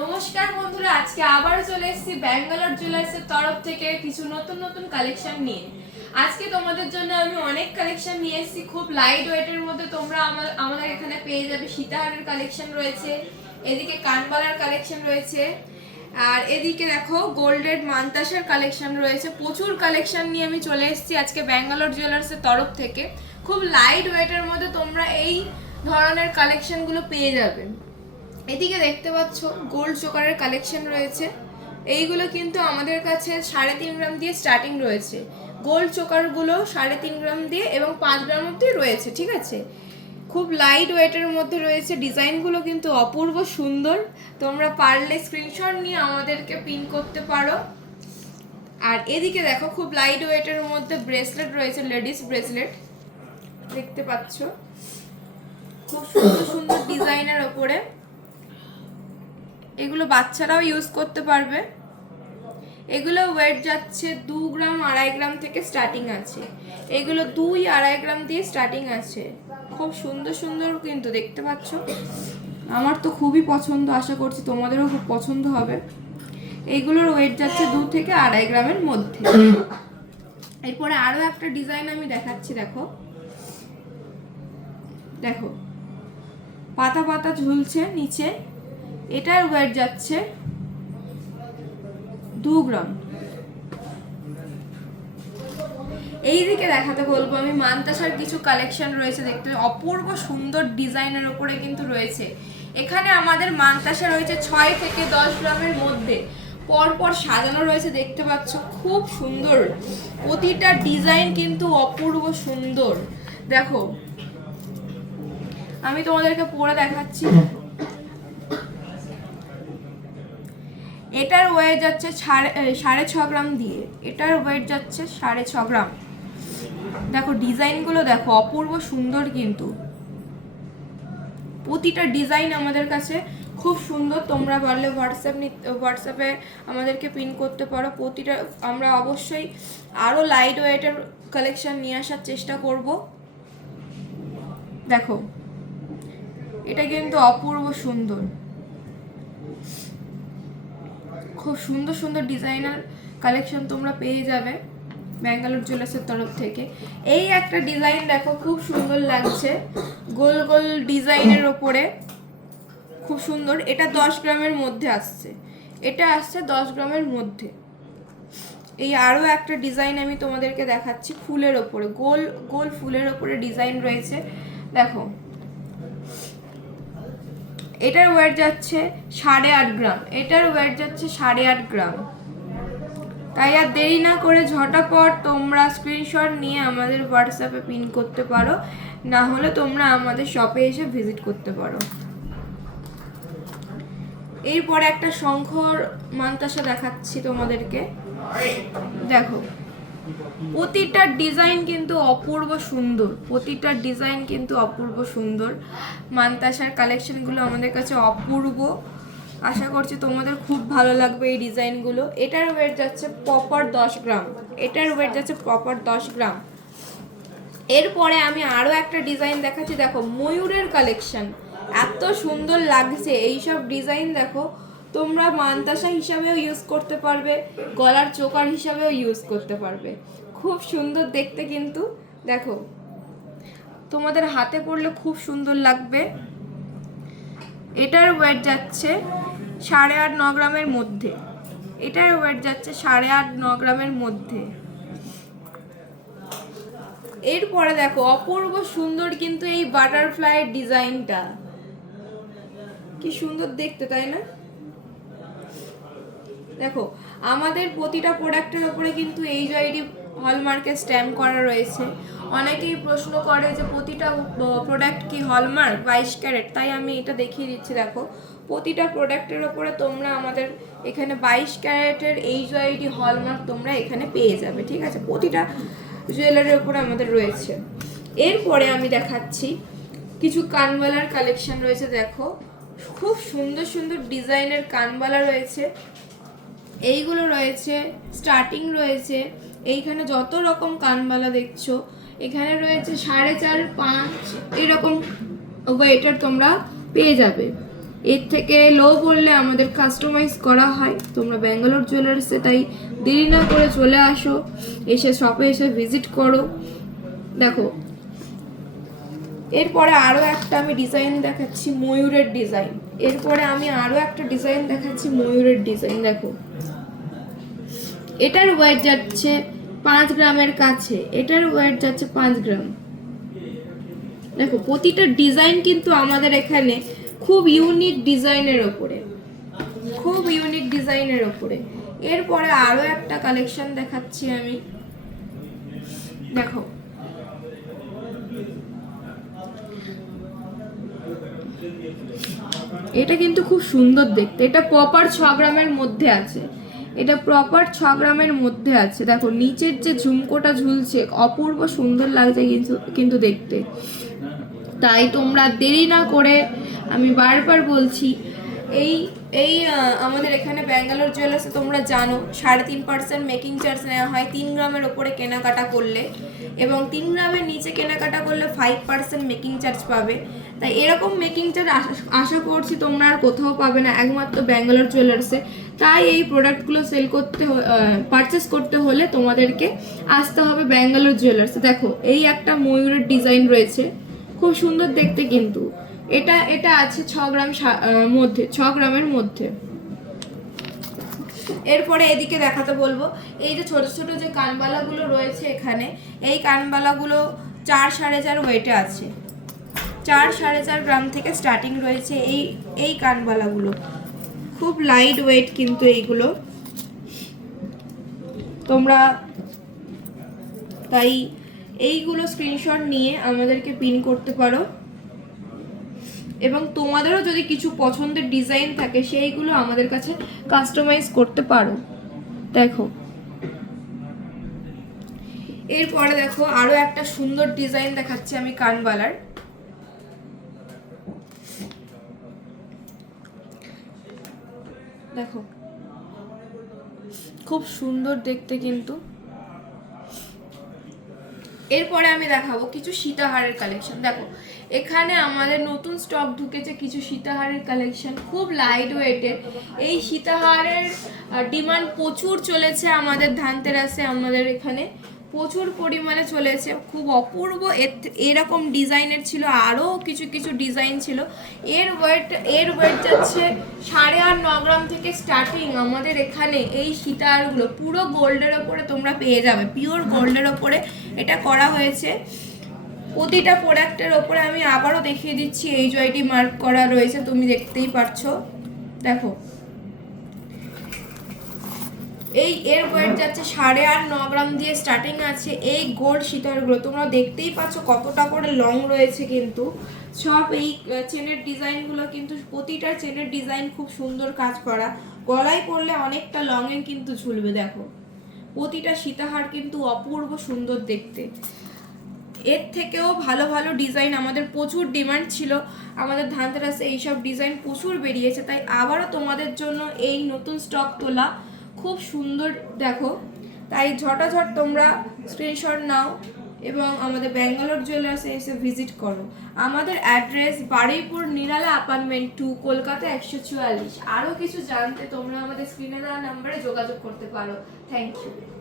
নমস্কার বন্ধুরা, আজকে আবার চলে এসেছি ব্যাঙ্গালোর জুয়েলার্সের তরফ থেকে কিছু নতুন নতুন কালেকশন নিয়ে। আজকে তোমাদের জন্য আমি অনেক কালেকশন নিয়ে এসেছি, খুব লাইট ওয়েটের মধ্যে। তোমরা আমাদের এখানে পেয়ে যাবে সীতাহারের কালেকশন রয়েছে, এদিকে কানবালার কালেকশন রয়েছে, আর এদিকে দেখো গোল্ডের মান্তাসার কালেকশন রয়েছে। প্রচুর কালেকশন নিয়ে আমি চলে এসেছি আজকে ব্যাঙ্গালোর জুয়েলার্সের তরফ থেকে। খুব লাইট ওয়েটের মধ্যে তোমরা এই ধরনের কালেকশনগুলো পেয়ে যাবে। এদিকে দেখতে পাচ্ছ গোল্ড চোকারের কালেকশন রয়েছে। এইগুলো কিন্তু আমাদের কাছে 3.5 গ্রাম দিয়ে স্টার্টিং রয়েছে। গোল্ড চোকারগুলো 3.5 গ্রাম দিয়ে এবং 5 গ্রাম অবধি রয়েছে, ঠিক আছে। খুব লাইট ওয়েটের মধ্যে রয়েছে, ডিজাইনগুলো কিন্তু অপূর্ব সুন্দর। তোমরা পারলে স্ক্রিনশট নিয়ে আমাদেরকে পিন করতে পারো। আর এদিকে দেখো খুব লাইট ওয়েটের মধ্যে ব্রেসলেট রয়েছে, লেডিস ব্রেসলেট দেখতে পাচ্ছ, খুব সুন্দর সুন্দর ডিজাইনের ওপরে। এগুলো বাচ্চারাও ইউজ করতে পারবে। এগুলো ওয়েট যাচ্ছে 2 গ্রাম 2.5 গ্রাম থেকে স্টার্টিং আছে। এগুলো 2-2.5 গ্রাম দিয়ে স্টার্টিং আছে। খুব সুন্দর সুন্দর কিন্তু দেখতে পাচ্ছ, আমার তো খুবই পছন্দ, আশা করছি তোমাদেরও খুব পছন্দ হবে। এইগুলোর ওয়েট যাচ্ছে 2 থেকে 2.5 গ্রামের মধ্যে। এরপরে আরও একটা ডিজাইন আমি দেখাচ্ছি, দেখো দেখো পাতা পাতা ঝুলছে নিচে। এটার ওয়েট যাচ্ছে 2 গ্রাম। এইদিকে দেখাতে বলবো আমি মান্তাসার কিছু কালেকশন রয়েছে, দেখতে অপূর্ব সুন্দর ডিজাইনের উপরে কিন্তু রয়েছে। এখানে আমাদের মান্তাসা রয়েছে 6 থেকে 10 গ্রামের মধ্যে, পরপর সাজানো রয়েছে, দেখতে পাচ্ছ খুব সুন্দর। প্রতিটা ডিজাইন কিন্তু অপূর্ব সুন্দর। দেখো আমি তোমাদেরকে পরে দেখাচ্ছি। এটার ওয়েট যাচ্ছে 6.5 গ্রাম দিয়ে, এটার ওয়েট যাচ্ছে 6.5 গ্রাম। দেখো ডিজাইনগুলো দেখো অপূর্ব সুন্দর, কিন্তু প্রতিটা ডিজাইন আমাদের কাছে খুব সুন্দর। তোমরা পারলে হোয়াটসঅ্যাপে আমাদেরকে পিন করতে পারো। প্রতিটা আমরা অবশ্যই আরও লাইট ওয়েটের কালেকশন নিয়ে আসার চেষ্টা করব। দেখো এটা কিন্তু অপূর্ব সুন্দর, খুব সুন্দর সুন্দর ডিজাইনার কালেকশন তোমরা পেয়ে যাবে ব্যাঙ্গালোর জুয়েলার্সের তরফ থেকে। এই একটা ডিজাইন দেখো খুব সুন্দর লাগছে, গোল গোল ডিজাইনের ওপরে, খুব সুন্দর। এটা 10 গ্রামের মধ্যে আসছে, এটা আসছে 10 গ্রামের মধ্যে। এই আরও একটা ডিজাইন আমি তোমাদেরকে দেখাচ্ছি, ফুলের ওপরে, গোল গোল ফুলের ওপরে ডিজাইন রয়েছে। দেখো এটার ওয়েট যাচ্ছে 8.5 গ্রাম, এটার ওয়েট যাচ্ছে 8.5 গ্রাম। তাই আর দেরি না করে ঝটাপট তোমরা স্ক্রিনশট নিয়ে আমাদের হোয়াটসঅ্যাপে পিন করতে পারো, না হলে তোমরা আমাদের শপে এসে ভিজিট করতে পারো। এরপরে একটা শঙ্খর মান্তাসা দেখাচ্ছি তোমাদেরকে। দেখো প্রতিটা ডিজাইন কিন্তু অপূর্ব সুন্দর, প্রতিটা ডিজাইন কিন্তু অপূর্ব সুন্দর। মান্তাসার কালেকশনগুলো আমাদের কাছে অপূর্ব, আশা করছি তোমাদের খুব ভালো লাগবে এই ডিজাইনগুলো। এটার ওয়েট যাচ্ছে প্রপার 10 গ্রাম, এটার ওয়েট যাচ্ছে প্রপার 10 গ্রাম। এরপরে আমি আরও একটা ডিজাইন দেখাচ্ছি, দেখো ময়ূরের কালেকশন, এত সুন্দর লাগছে এইসব ডিজাইন। দেখো তোমরা মান্তাসা হিসাবেও ইউজ করতে পারবে, গলার চোকার হিসাবেও ইউজ করতে পারবে, খুব সুন্দর দেখতে কিন্তু। দেখো তোমাদের হাতে পড়লে খুব সুন্দর লাগবে। এটার ওয়েট যাচ্ছে 8.5-9 গ্রামের মধ্যে, এটার ওয়েট যাচ্ছে 8.5-9 গ্রামের মধ্যে। এরপরে দেখো অপূর্ব সুন্দর কিন্তু এই বাটারফ্লাইয়ের ডিজাইনটা, কি সুন্দর দেখতে, তাই না? দেখো আমাদের প্রতিটা প্রোডাক্টের ওপরে কিন্তু এইচআইডি হলমার্কের স্ট্যাম্প করা রয়েছে। অনেকেই প্রশ্ন করে যে প্রতিটা প্রোডাক্ট কি হলমার্ক 22 ক্যারেট, তাই আমি এটা দেখিয়ে দিচ্ছি। দেখো প্রতিটা প্রোডাক্টের ওপরে তোমরা আমাদের এখানে 22 ক্যারেটের এইচআইডি হলমার্ক তোমরা এখানে পেয়ে যাবে, ঠিক আছে। প্রতিটা জুয়েলারির ওপরে আমাদের রয়েছে। এরপরে আমি দেখাচ্ছি কিছু কানবালার কালেকশন রয়েছে। দেখো খুব সুন্দর সুন্দর ডিজাইনের কানবালা রয়েছে, এইগুলো রয়েছে, স্টার্টিং রয়েছে। এইখানে যত রকম কানবালা দেখছো, এখানে রয়েছে 4.5-5 এরকম ওয়েটার তোমরা পেয়ে যাবে। এর থেকে লো বললে আমাদের কাস্টমাইজ করা হয়। তোমরা ব্যাঙ্গালোর জুয়েলার্সে তাই দেরি না করে চলে আসো, এসে শপে এসে ভিজিট করো। দেখো এরপরে আরও একটা আমি ডিজাইন দেখাচ্ছি, ময়ূরের ডিজাইন। এরপরে আমি আরও একটা ডিজাইন দেখাচ্ছি, ময়ূরের ডিজাইন। দেখো এটার ওয়েট যাচ্ছে 5 গ্রামের কাছে, এটার ওয়েট যাচ্ছে 5 গ্রাম। দেখো প্রতিটা ডিজাইন কিন্তু আমাদের এখানে খুব ইউনিক ডিজাইনের ওপরে, খুব ইউনিক ডিজাইনের ওপরে। এরপরে আরও একটা কালেকশন দেখাচ্ছি আমি। দেখো এটা কিন্তু খুব সুন্দর দেখতে, এটা প্রপার 6 গ্রামের মধ্যে আছে, এটা প্রপার 6 গ্রামের মধ্যে আছে। দেখো নিচের যে ঝুমকোটা ঝুলছে অপূর্ব সুন্দর লাগছে কিন্তু দেখতে। তাই তোমরা দেরি না করে, আমি বারবার বলছি, এই এই আমাদের এখানে ব্যাঙ্গালোর জুয়েলার্সে তোমরা জানো 3.5% মেকিং চার্জ নেওয়া হয় 3 গ্রামের ওপরে কেনাকাটা করলে, এবং 3 গ্রামের নিচে কেনাকাটা করলে 5% মেকিং চার্জ পাবে। তাই এরকম মেকিং চার্জ আশা করছি তোমরা আর কোথাও পাবে না, একমাত্র ব্যাঙ্গালোর জুয়েলার্সে। তাই এই প্রোডাক্টগুলো সেল করতে পারচেস করতে হলে তোমাদেরকে আসতে হবে ব্যাঙ্গালোর জুয়েলার্সে। দেখো এই একটা ময়ূরের ডিজাইন রয়েছে, খুব সুন্দর দেখতে কিন্তু। এটা আছে 6 গ্রাম মধ্যে, 6 গ্রামের মধ্যে। এরপরে এদিকে দেখাতে বলবো, এই যে ছোট ছোট যে কানবালাগুলো রয়েছে এখানে, এই কানবালাগুলো 4-4.5 ওয়েটে আছে, 4-4.5 গ্রাম থেকে স্টার্টিং রয়েছে এই কানবালাগুলো। খুব লাইট ওয়েট কিন্তু এইগুলো তোমরা, তাই এইগুলো স্ক্রিনশট নিয়ে আমাদেরকে পিন করতে পারো, এবং তোমাদেরও যদি কিছু পছন্দের ডিজাইন থাকে সেইগুলো আমাদের কাছে কাস্টমাইজ করতে পারো। দেখো এরপরে দেখো আরো একটা সুন্দর ডিজাইন দেখাচ্ছি আমি কানবালার। দেখো খুব সুন্দর দেখতে কিন্তু। এরপরে আমি দেখাবো কিছু সীতাহারের কালেকশন। দেখো এখানে আমাদের নতুন স্টক ঢুকেছে কিছু সীতাহারের কালেকশন, খুব লাইট ওয়েটের। এই সীতাহারের ডিমান্ড প্রচুর চলেছে আমাদের ধানতেরাসে, আমাদের এখানে প্রচুর পরিমাণে চলেছে, খুব অপূর্ব। এরকম ডিজাইনের ছিল, আরও কিছু কিছু ডিজাইন ছিল। এর ওয়েট যাচ্ছে 8.5-9 গ্রাম থেকে স্টার্টিং আমাদের এখানে। এই সীতাহারগুলো পুরো গোল্ডের ওপরে তোমরা পেয়ে যাবে, পিওর গোল্ডের ওপরে এটা করা হয়েছে। প্রতিটা প্রোডাক্টের ওপরে আমি আবারও দেখিয়ে দিচ্ছি, HYD মার্ক করা রয়েছে, তুমি দেখতেই পাচ্ছ। দেখো এর ওয়েট যাচ্ছে 8.5-9 গ্রাম দিয়ে স্টার্টিং আছে। এই গোল্ড সীতাহারগুলো তোমরা দেখতেই পাচ্ছ কতটা করে লং রয়েছে কিন্তু। সব এই চেনের ডিজাইনগুলো কিন্তু, প্রতিটা চেনের ডিজাইন খুব সুন্দর কাজ করা, গলায় পরলে অনেকটা লং এ কিন্তু ঝুলবে। দেখো প্রতিটা সীতাহার কিন্তু অপূর্ব সুন্দর দেখতে। এর থেকেও ভালো ভালো ডিজাইন আমাদের প্রচুর ডিমান্ড ছিল, আমাদের ধানতেরাসে এইসব ডিজাইন প্রচুর বেরিয়েছে। তাই আবারও তোমাদের জন্য এই নতুন স্টক তোলা, খুব সুন্দর দেখো। তাই ঝটাঝট তোমরা স্ক্রিনশট নাও এবং আমাদের ব্যাঙ্গালোর জুয়েলার্সে এসে ভিজিট করো। আমাদের অ্যাড্রেস বারুইপুর নিরালা অ্যাপার্টমেন্ট 2, কলকাতা 144। আরও কিছু জানতে তোমরা আমাদের স্ক্রিনে দেওয়া নাম্বারে যোগাযোগ করতে পারো। Thank you.